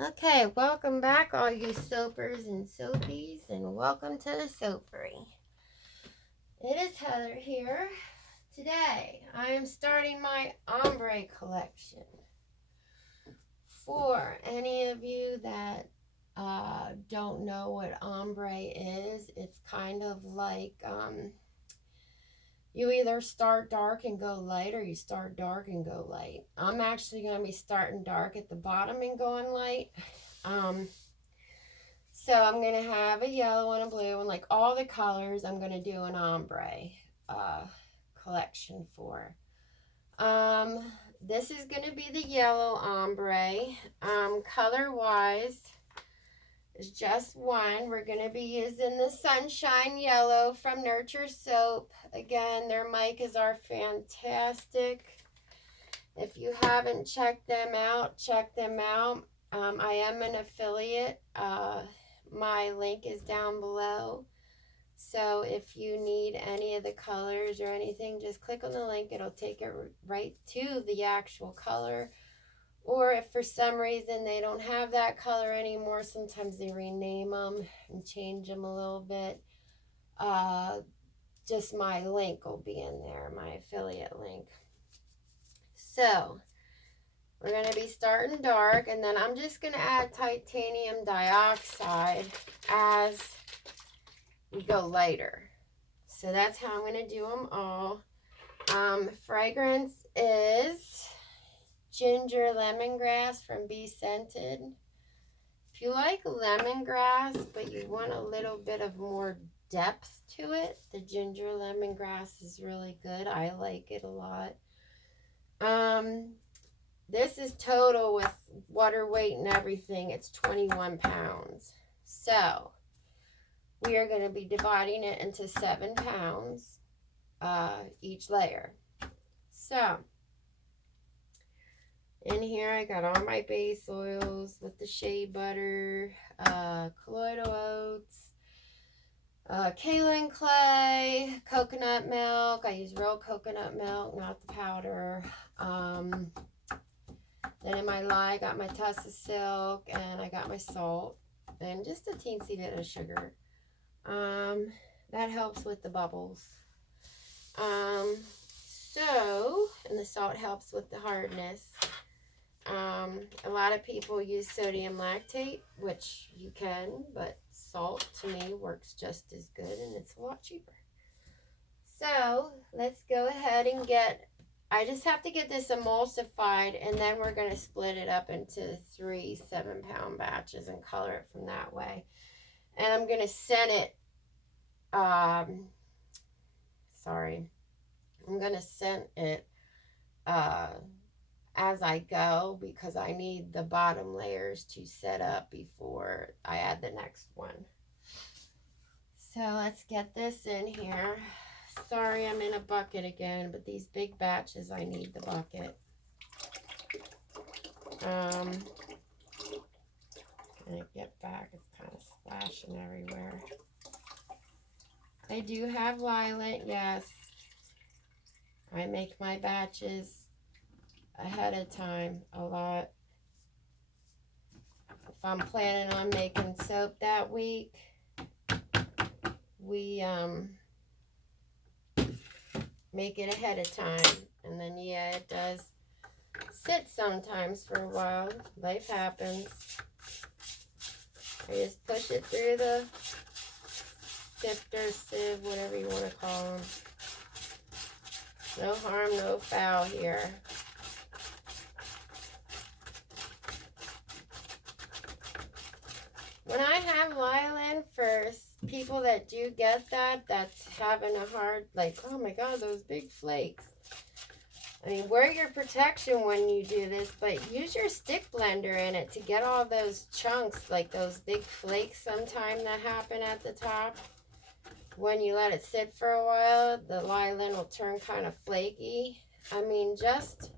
Okay, welcome back all you soapers and soapies, and welcome to the Soapery. It is Heather here. Today, I am starting my Ombre collection. For any of you that don't know what Ombre is, it's kind of like you either start dark and go light, or you start dark and go light. I'm actually going to be starting dark at the bottom and going light. So I'm going to have a yellow and a blue, and like all the colors I'm going to do an ombre collection for. This is going to be the yellow ombre. Color wise is just one. We're going to be using the Sunshine Yellow from Nurture Soap. Again, their micas are fantastic. If you haven't checked them out, check them out. I am an affiliate. My link is down below. So if you need any of the colors or anything, just click on the link. It'll take it right to the actual color. Or if for some reason they don't have that color anymore, sometimes they rename them and change them a little bit. Just my link will be in there, my affiliate link. So we're going to be starting dark, and then I'm just going to add titanium dioxide as we go lighter. So that's how I'm going to do them all. Fragrance is ginger lemongrass from Be Scented. If you like lemongrass, but you want a little bit of more depth to it, the ginger lemongrass is really good. I like it a lot. This is total with water weight and everything. It's 21 pounds. So we are going to be dividing it into 7 pounds each layer. So in here I got all my base oils with the shea butter, colloidal oats, kaolin clay, coconut milk. I use real coconut milk, not the powder. Then in my lye, I got my tussa silk, and I got my salt, and just a teensy bit of sugar. That helps with the bubbles. And the salt helps with the hardness. A lot of people use sodium lactate, which you can, but salt to me works just as good, and it's a lot cheaper. So let's go ahead and I just have to get this emulsified, and then we're going to split it up into 3 7-pound batches and color it from that way. And I'm going to scent it, I'm going to scent it as I go, because I need the bottom layers to set up before I add the next one. So let's get this in here. Sorry, I'm in a bucket again, but these big batches, I need the bucket. When I get back, it's kind of splashing everywhere. I do have lilac, yes. I make my batches ahead of time a lot. If I'm planning on making soap that week, we make it ahead of time. And then, yeah, it does sit sometimes for a while. Life happens. I just push it through the sifter, sieve, whatever you want to call them. No harm, no foul here. When I have lilac, for people that do get that's having a hard, like, oh my God, those big flakes. I mean, wear your protection when you do this, but use your stick blender in it to get all those chunks, like those big flakes sometimes that happen at the top. When you let it sit for a while, the lilac will turn kind of flaky. I mean, just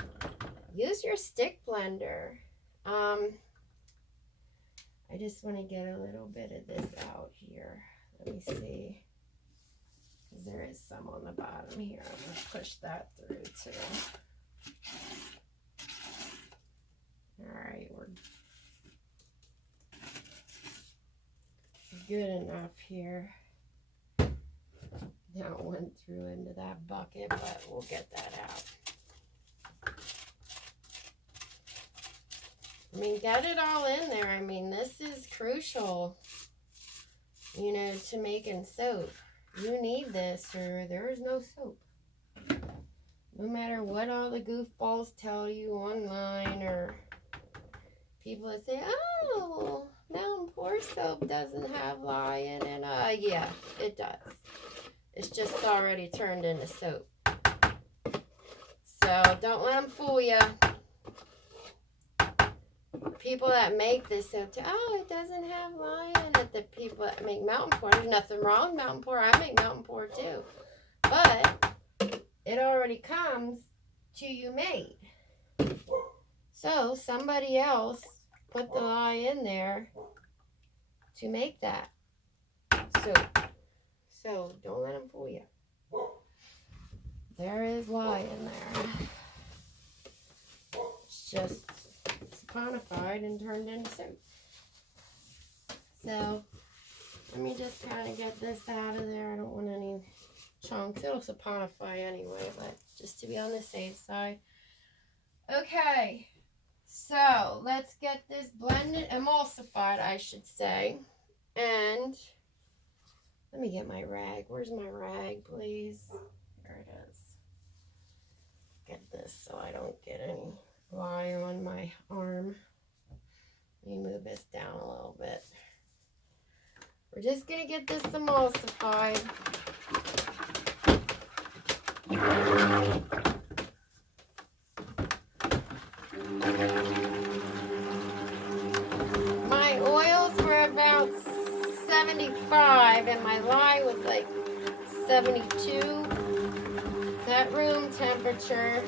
use your stick blender. I just want to get a little bit of this out here. Let me see. Because there is some on the bottom here. I'm going to push that through too. Alright, good enough here. Now it went through into that bucket, but we'll get that out. I mean, get it all in there. I mean, this is crucial, you know, to making soap. You need this or there is no soap. No matter what all the goofballs tell you online or people that say, oh, Mountain Pour soap doesn't have lye in it. Yeah, it does. It's just already turned into soap. So don't let them fool you. People that make this soap, oh, it doesn't have lye in it. The people that make Mountain Pour, there's nothing wrong with Mountain Pour. I make Mountain Pour too. But it already comes to you made. So somebody else put the lye in there to make that soap. So don't let them fool you. There is lye in there. It's just saponified and turned into soap. So let me just kind of get this out of there. I don't want any chunks. It'll saponify anyway, but just to be on the safe side. Okay, so let's get this blended, emulsified, I should say. And let me get my rag. Where's my rag, please? There it is. Get this so I don't get any lye on my arm. Let me move this down a little bit. We're just going to get this emulsified. My oils were about 75 and my lye was like 72. Is that room temperature?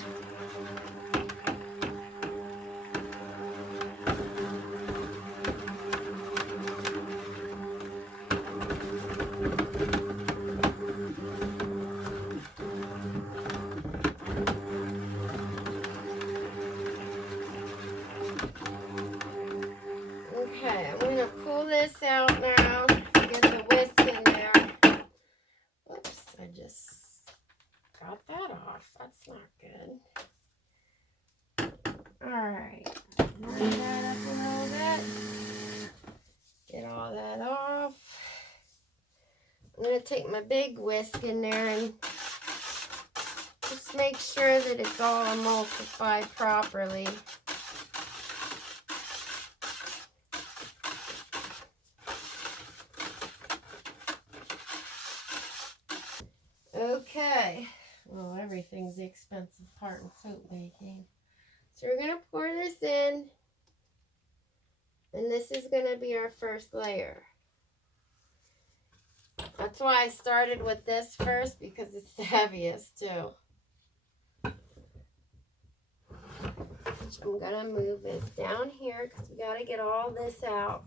Okay, I'm going to pull this out now. Get the whisk in there. Whoops, I just got that off. That's not good. Alright, turn that up a little bit. Get all that off. I'm going to take my big whisk in there and just make sure that it's all emulsified properly. Okay, well, everything's the expensive part in soap making. So we're going to pour this in, and this is going to be our first layer. That's why I started with this first, because it's the heaviest too. I'm going to move this down here because we got to get all this out.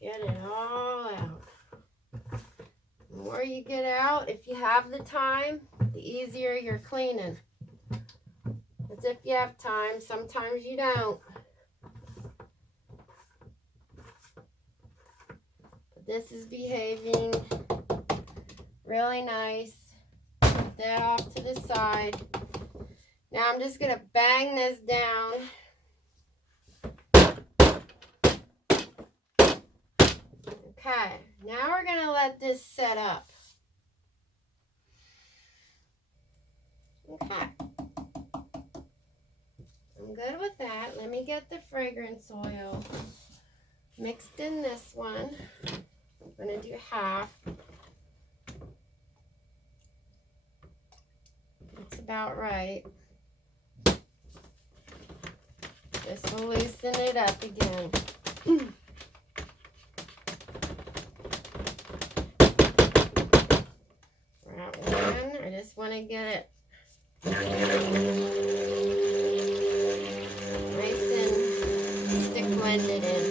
Get it all out. The more you get out, if you have the time, the easier you're cleaning. That's if you have time. Sometimes you don't. But this is behaving really nice. Put that off to the side. Now I'm just going to bang this down. Okay, now we're going to let this set up. Okay. I'm good with that. Let me get the fragrance oil mixed in this one. I'm going to do half. That's about right. This will loosen it up again. I just want to get it nice and stick blended in.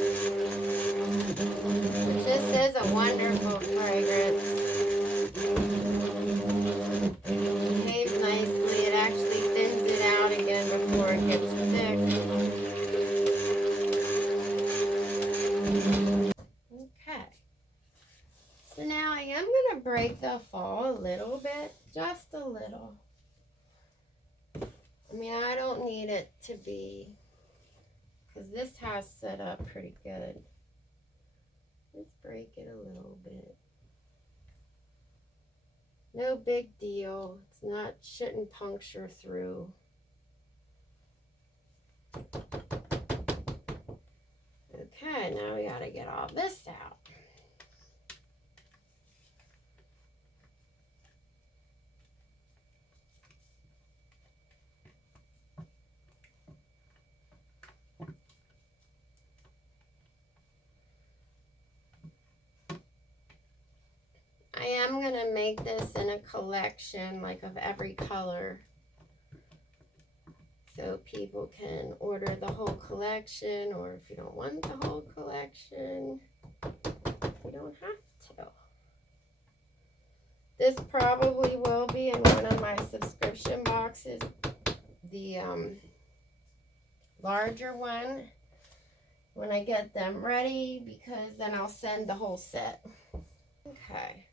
break the fall a little bit, just a little. I mean, I don't need it to be, because this has set up pretty good. Let's break it a little bit. No big deal. It's not, shouldn't puncture through. Okay, now we gotta get all this out. I am going to make this in a collection, like of every color, so people can order the whole collection, or if you don't want the whole collection, you don't have to. This probably will be in one of my subscription boxes, the larger one, when I get them ready, because then I'll send the whole set. Okay.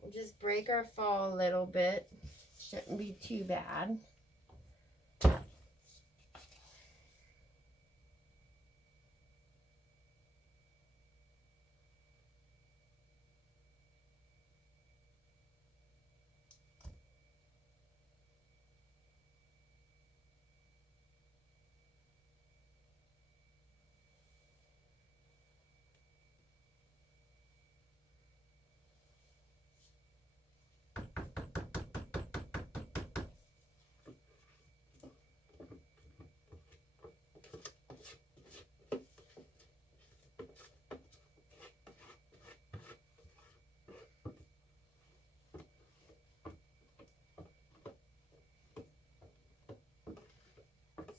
We'll just break our fall a little bit. Shouldn't be too bad.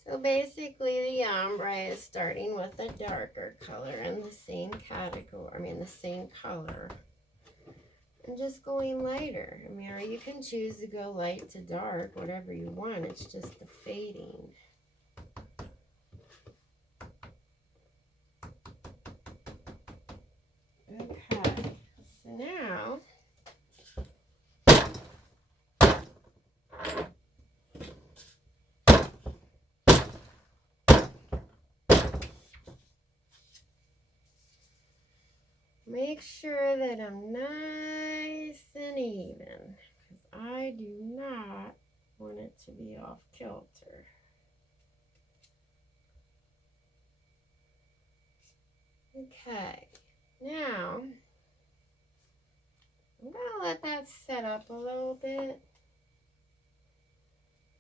So basically the ombre is starting with a darker color in the same category, I mean the same color, and just going lighter. I mean, or you can choose to go light to dark, whatever you want. It's just the fading. Okay, so now make sure that I'm nice and even, because I do not want it to be off kilter. Okay, now I'm gonna let that set up a little bit.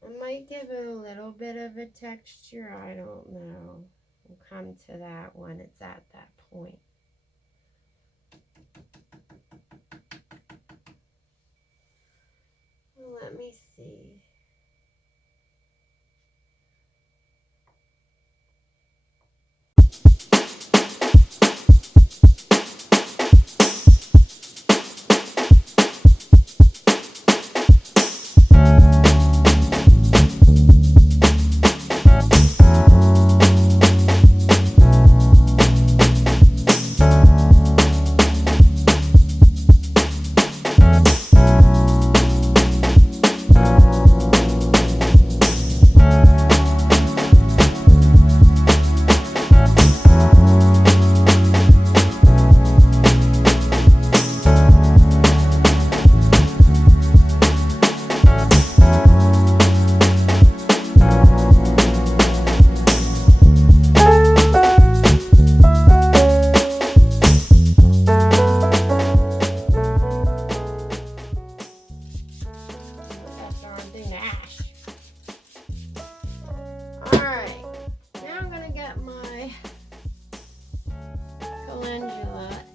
I might give it a little bit of a texture, I don't know. We'll come to that when it's at that point. Well, let me see.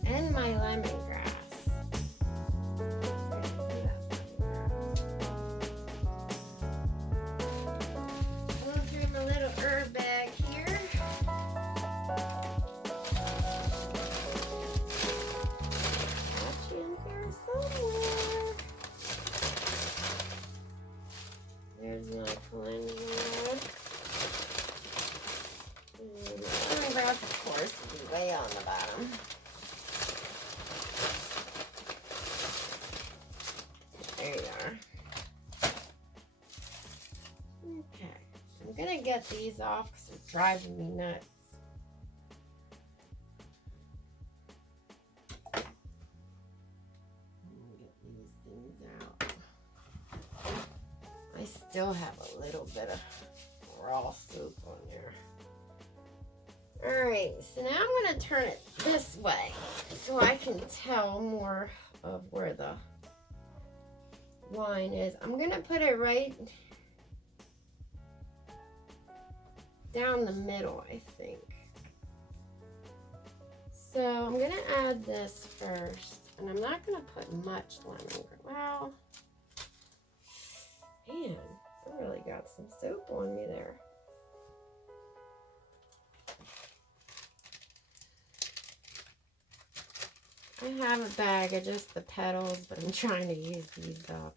And my lemongrass. Go through my little herb bag here. Catch in here somewhere. There's my calendula. Lemongrass, of course, will be way on the bottom. cut these off because they're driving me nuts. Get these things out. I still have a little bit of raw soup on there. Alright, so now I'm going to turn it this way so I can tell more of where the line is. I'm going to put it right down the middle, I think. So I'm going to add this first, and I'm not going to put much lemongrass. Wow. Man, I really got some soap on me there. I have a bag of just the petals, but I'm trying to use these up.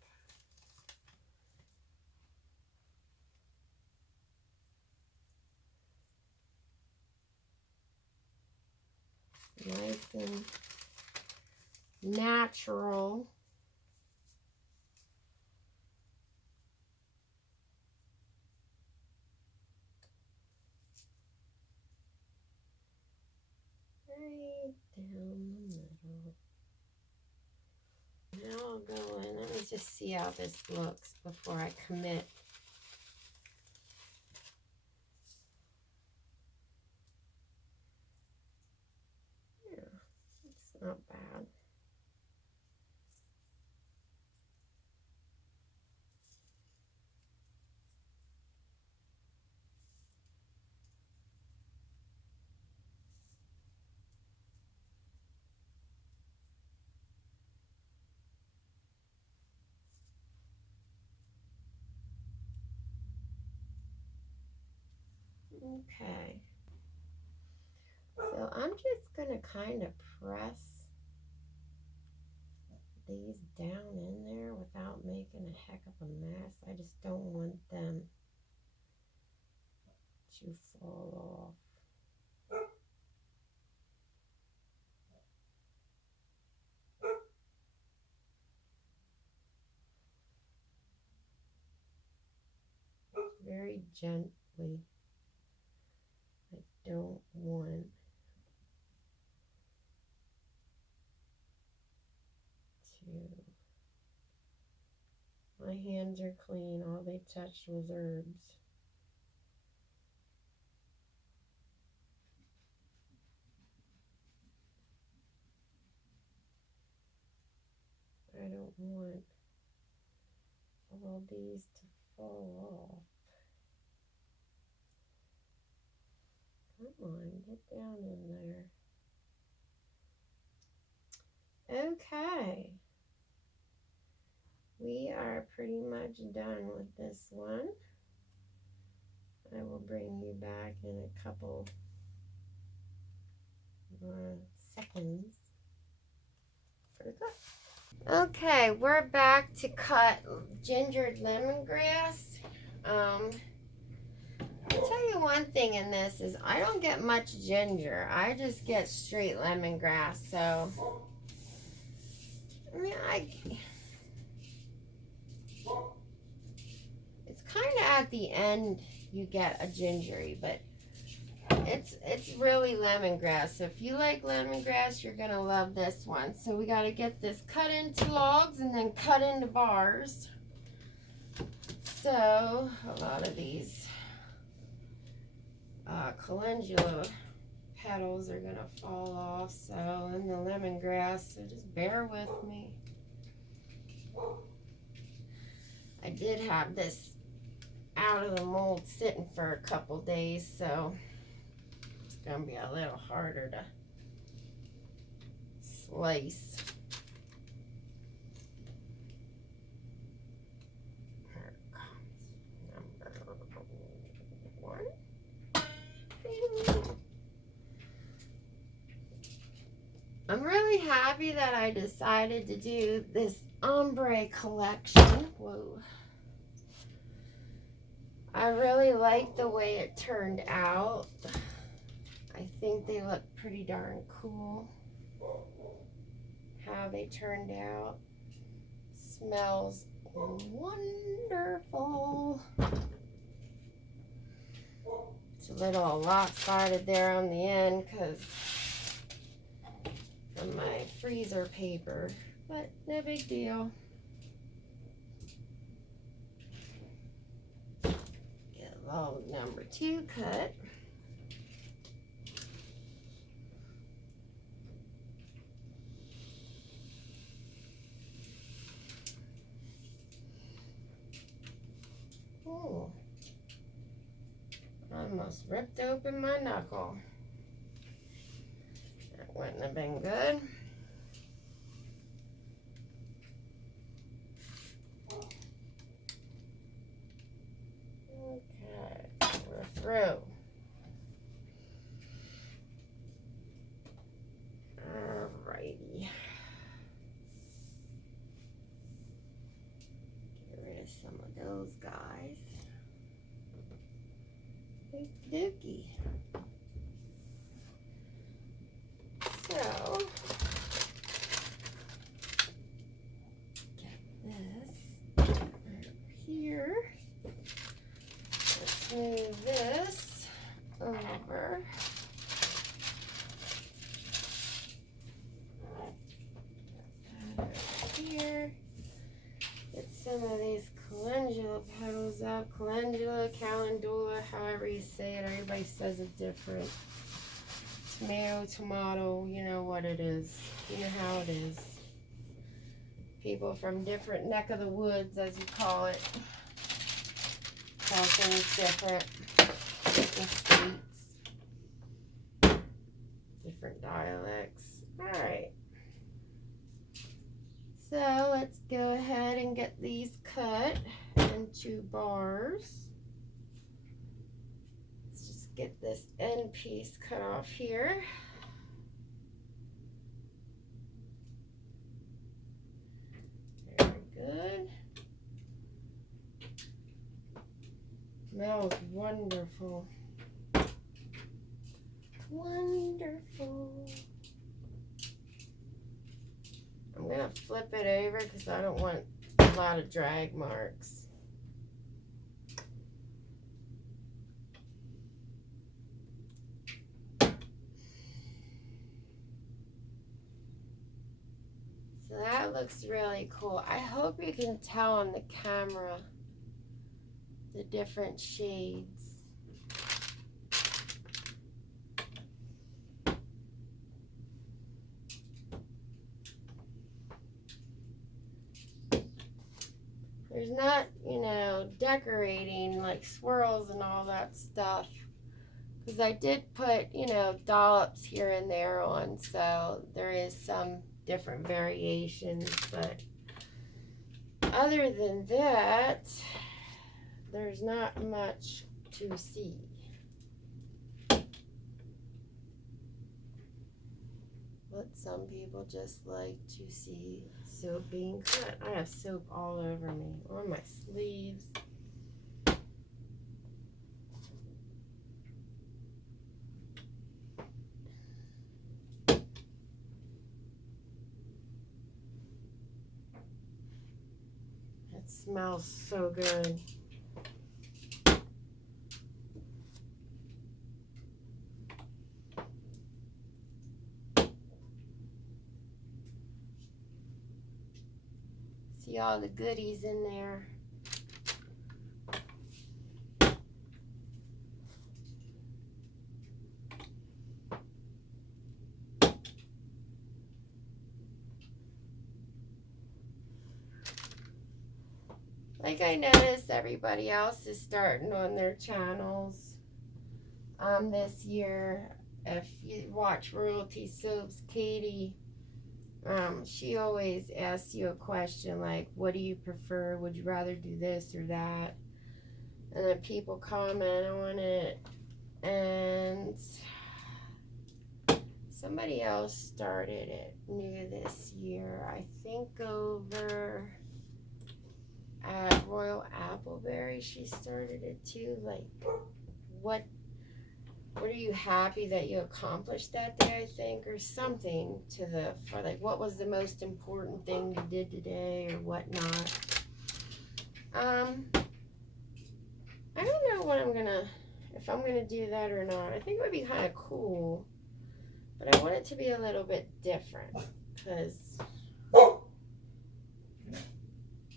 Nice and natural. Right down the middle. Now I'll go in. Let me just see how this looks before I commit. Yeah, it's not bad. Okay, so I'm just going to kind of press these down in there without making a heck of a mess. I just don't want them to fall off. Very gently. I don't want to. My hands are clean. All they touched was herbs. I don't want all these to fall off. Come on, get down in there. Okay. We are pretty much done with this one. I will bring you back in a couple seconds for the cut. Okay, we're back to cut gingered lemongrass. I'll tell you one thing in this is I don't get much ginger. I just get straight lemongrass. So, I mean, it's kind of at the end you get a gingery, but it's really lemongrass. So if you like lemongrass, you're gonna love this one. So we got to get this cut into logs and then cut into bars. So a lot of these calendula petals are gonna fall off. So in the lemongrass, so just bear with me. I did have this out of the mold sitting for a couple days, so it's gonna be a little harder to slice. Here comes number 1. I'm really happy that I decided to do this ombre collection. Whoa. I really like the way it turned out. I think they look pretty darn cool. How they turned out. Smells wonderful. It's a little lopsided there on the end because of my freezer paper, but no big deal. Get a little number 2 cut. Oh, I almost ripped open my knuckle. That wouldn't have been good. Okay, we're through. Alrighty. Get rid of some of those guys. Okie dokie. So, get this over here. Let's move this over. That over here. Get some of these calendula petals up. Calendula, calendula, however you say it. Everybody says it different. Tomato, you know what it is. You know how it is. People from different neck of the woods, as you call it, call things different. Different states. Different dialects. Alright. So let's go ahead and get these cut into bars. Get this end piece cut off here. Very good. Smells wonderful. Wonderful. I'm going to flip it over because I don't want a lot of drag marks. So that looks really cool. I hope you can tell on the camera the different shades. There's not, you know, decorating like swirls and all that stuff. Because I did put, you know, dollops here and there on, so there is some different variations, but other than that, there's not much to see. But some people just like to see soap being cut. I have soap all over me, on my sleeves. It smells so good. See all the goodies in there. Like I noticed everybody else is starting on their channels this year. If you watch Royalty Soaps, Katie, she always asks you a question like, what do you prefer? Would you rather do this or that? And then people comment on it. And somebody else started it new this year. I think over at Royal Appleberry, she started it too. Like, what are you happy that you accomplished that day, I think, or something to the, for like, what was the most important thing you did today or whatnot. I don't know what I'm gonna, if I'm going to do that or not. I think it would be kind of cool, but I want it to be a little bit different because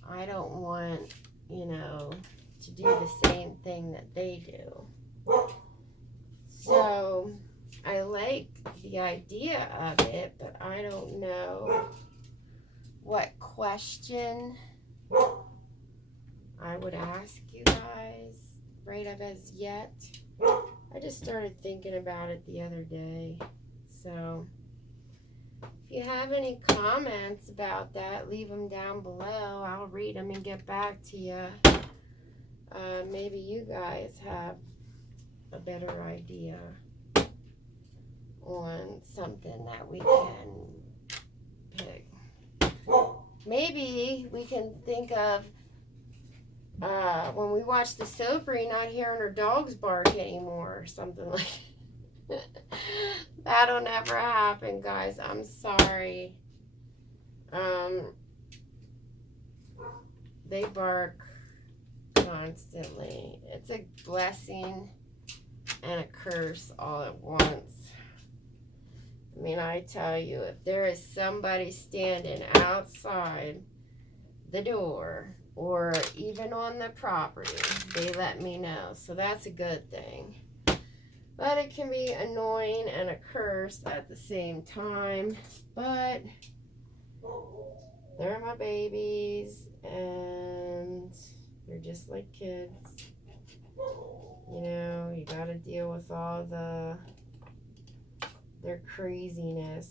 I don't want, you know, to do the same thing that they do. So I like the idea of it, but I don't know what question I would ask you guys right of as yet. I just started thinking about it the other day. So if you have any comments about that, leave them down below. I'll read them and get back to you. Maybe you guys have a better idea on something that we can pick. Maybe we can think of when we watch the Soapery, not hearing her dogs bark anymore or something like that. That'll never happen, guys. I'm sorry. They bark constantly. It's a blessing and a curse all at once. I mean, I tell you, if there is somebody standing outside the door or even on the property, they let me know. So that's a good thing. But it can be annoying and a curse at the same time. But they're my babies and they're just like kids. You know, you gotta deal with all their craziness.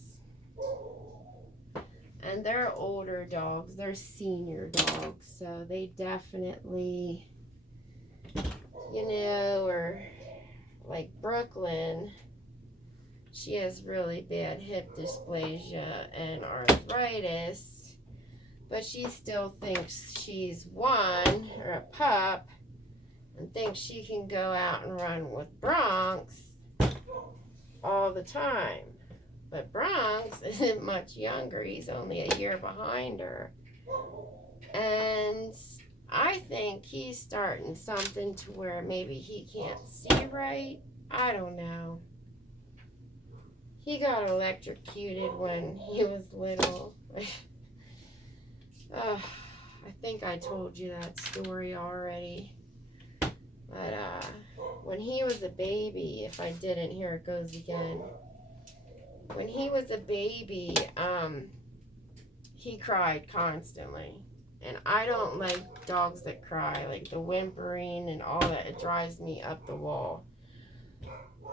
And they're older dogs. They're senior dogs. So they definitely, you know, are like Brooklyn. She has really bad hip dysplasia and arthritis. But she still thinks she's one, or a pup, and thinks she can go out and run with Bronx all the time. But Bronx isn't much younger. He's only a year behind her. And I think he's starting something to where maybe he can't see right. I don't know. He got electrocuted when he was little. I think I told you that story already. But when he was a baby, if I didn't, here it goes again. When he was a baby, he cried constantly. And I don't like dogs that cry, like the whimpering and all that. It drives me up the wall.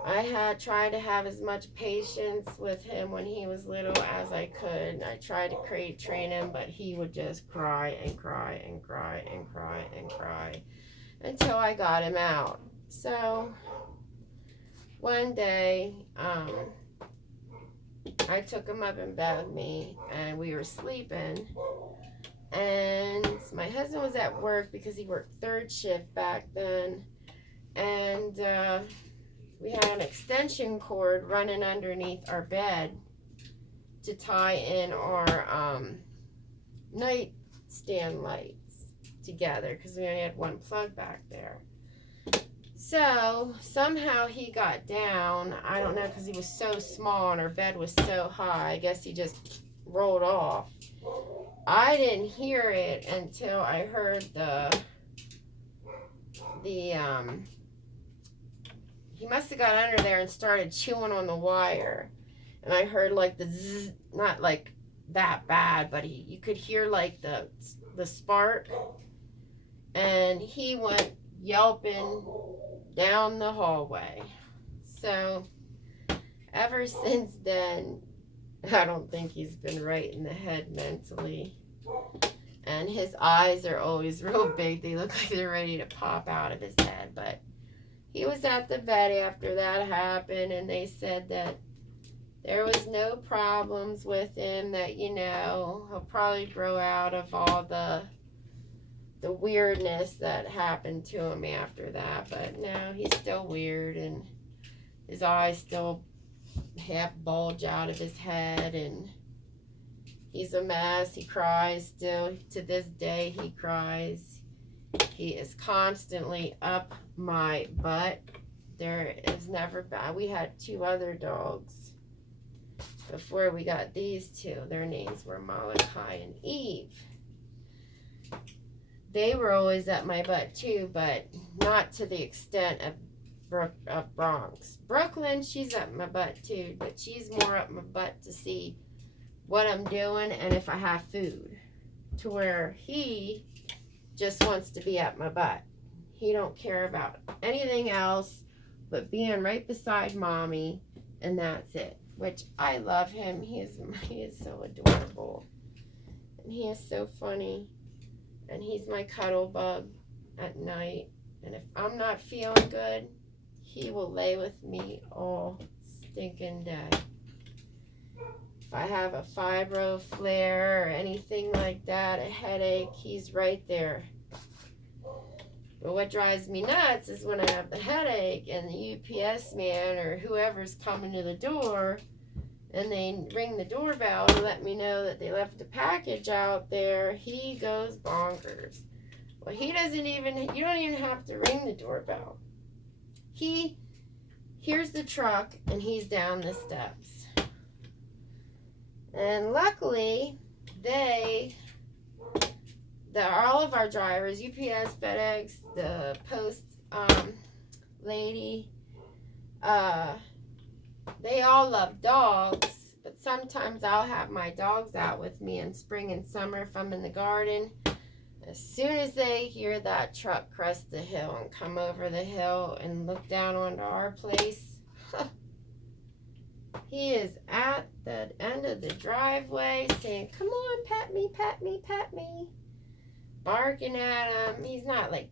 I had tried to have as much patience with him when he was little as I could. I tried to crate train him, but he would just cry and cry and cry and cry and cry until I got him out. So one day, I took him up in bed with me and we were sleeping. And my husband was at work because he worked third shift back then. And we had an extension cord running underneath our bed to tie in our nightstand lights together because we only had one plug back there. So somehow he got down. I don't know, because he was so small and our bed was so high. I guess he just rolled off. I didn't hear it until I heard he must have got under there and started chewing on the wire. And I heard like the zzz, not like that bad, but you could hear like the spark. And he went yelping down the hallway. So ever since then, I don't think he's been right in the head mentally. And his eyes are always real big. They look like they're ready to pop out of his head. But he was at the vet after that happened, and they said that there was no problems with him, that, you know, he'll probably grow out of all the weirdness that happened to him after that. But no, he's still weird, and his eyes still half bulge out of his head, and he's a mess. He cries still. To this day, he cries. He is constantly up my butt There is never bad. We had 2 other dogs before we got these 2. Their names were Malachi and Eve. They were always at my butt too, but not to the extent of Bronx. Brooklyn, she's up my butt too, but she's more up my butt to see what I'm doing and if I have food. To where he just wants to be at my butt. He don't care about anything else but being right beside mommy, and that's it. Which I love him. He is so adorable, and he is so funny, and he's my cuddle bug at night. And if I'm not feeling good, he will lay with me all stinking day. If I have a fibro flare or anything like that, a headache, he's right there. But what drives me nuts is when I have the headache and the UPS man or whoever's coming to the door and they ring the doorbell to let me know that they left a package out there, he goes bonkers. Well, you don't even have to ring the doorbell. He hears the truck and he's down the steps. And luckily, all of our drivers, UPS, FedEx, the post lady, they all love dogs, but sometimes I'll have my dogs out with me in spring and summer if I'm in the garden. As soon as they hear that truck crest the hill and come over the hill and look down onto our place, he is at the end of the driveway saying, "Come on, pet me, pet me, pet me." Barking at him. He's not like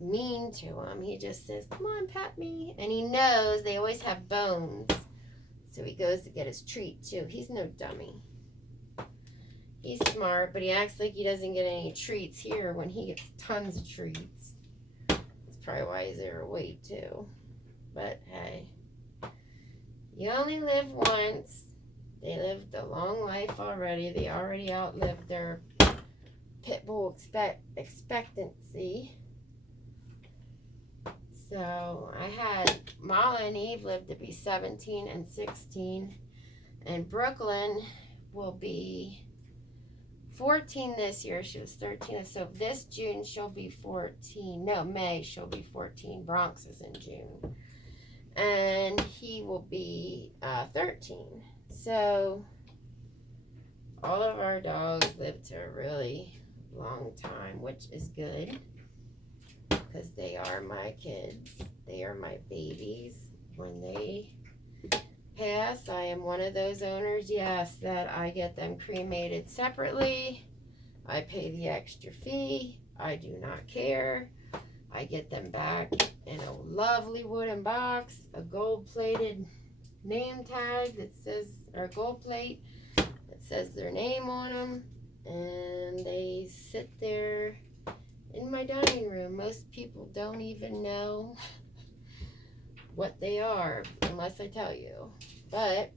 mean to him. He just says, "Come on, pet me." And he knows they always have bones. So he goes to get his treat too. He's no dummy. He's smart, but he acts like he doesn't get any treats here when he gets tons of treats. That's probably why he's overweight too. But hey, you only live once. They lived a long life already. They already outlived their pit bull expectancy. So I had Mala and Eve live to be 17 and 16, and Brooklyn will be 14 this year. She was 13, so this June she'll be 14. No, May she'll be 14. Bronx is in June, and he will be 13. So all of our dogs live to a really long time, which is good because they are my kids. They are my babies. When they pass, I am one of those owners, yes, that I get them cremated separately. I pay the extra fee. I do not care. I get them back in a lovely wooden box, a gold-plated name tag that says, or gold plate that says their name on them, and they sit there in my dining room. Most people don't even know what they are unless I tell you, but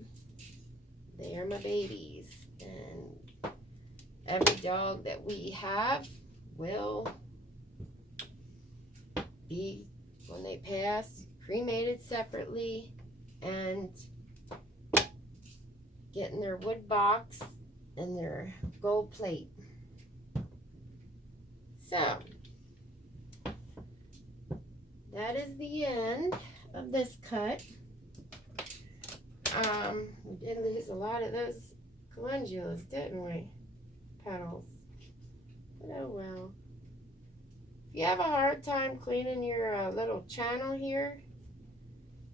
they are my babies, and every dog that we have will be, when they pass, cremated separately and getting their wood box and their gold plate. So that is the end of this cut. We did lose a lot of those calendulas, didn't we? Petals. But oh well. If you have a hard time cleaning your little channel here,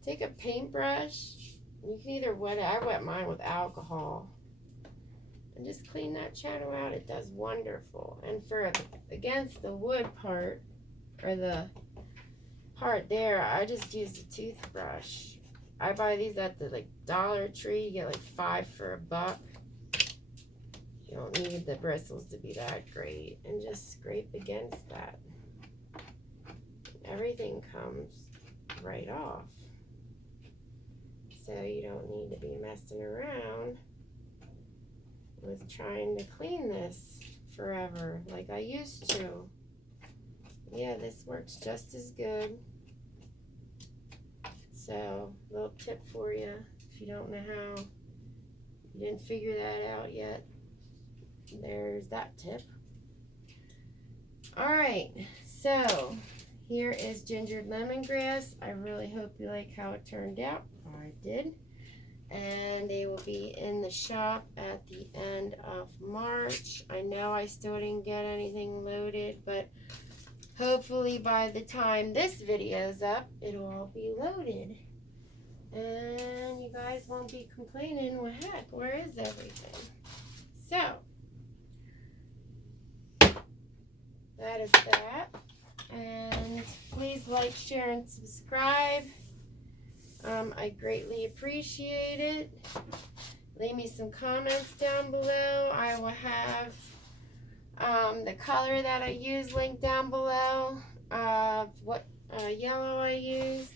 take a paintbrush. You can either wet it. I wet mine with alcohol. And just clean that channel out. It does wonderful. And for against the wood part, or the part there, I just used a toothbrush. I buy these at the Dollar Tree. You get 5 for $1. You don't need the bristles to be that great. And just scrape against that. Everything comes right off. So you don't need to be messing around with trying to clean this forever like I used to. Yeah, this works just as good. So, little tip for you if you don't know how, you didn't figure that out yet. There's that tip. Alright, so here is gingered lemongrass. I really hope you like how it turned out. I did. And they will be in the shop at the end of March. I know I still didn't get anything loaded, but hopefully by the time this video is up, it'll all be loaded. And you guys won't be complaining, well, heck, where is everything? So, that is that. And please like, share, and subscribe. I greatly appreciate it. Leave me some comments down below. I will have the color that I use linked down below, what yellow I used.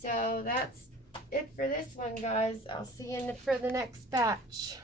So that's it for this one, guys. I'll see you for the next batch.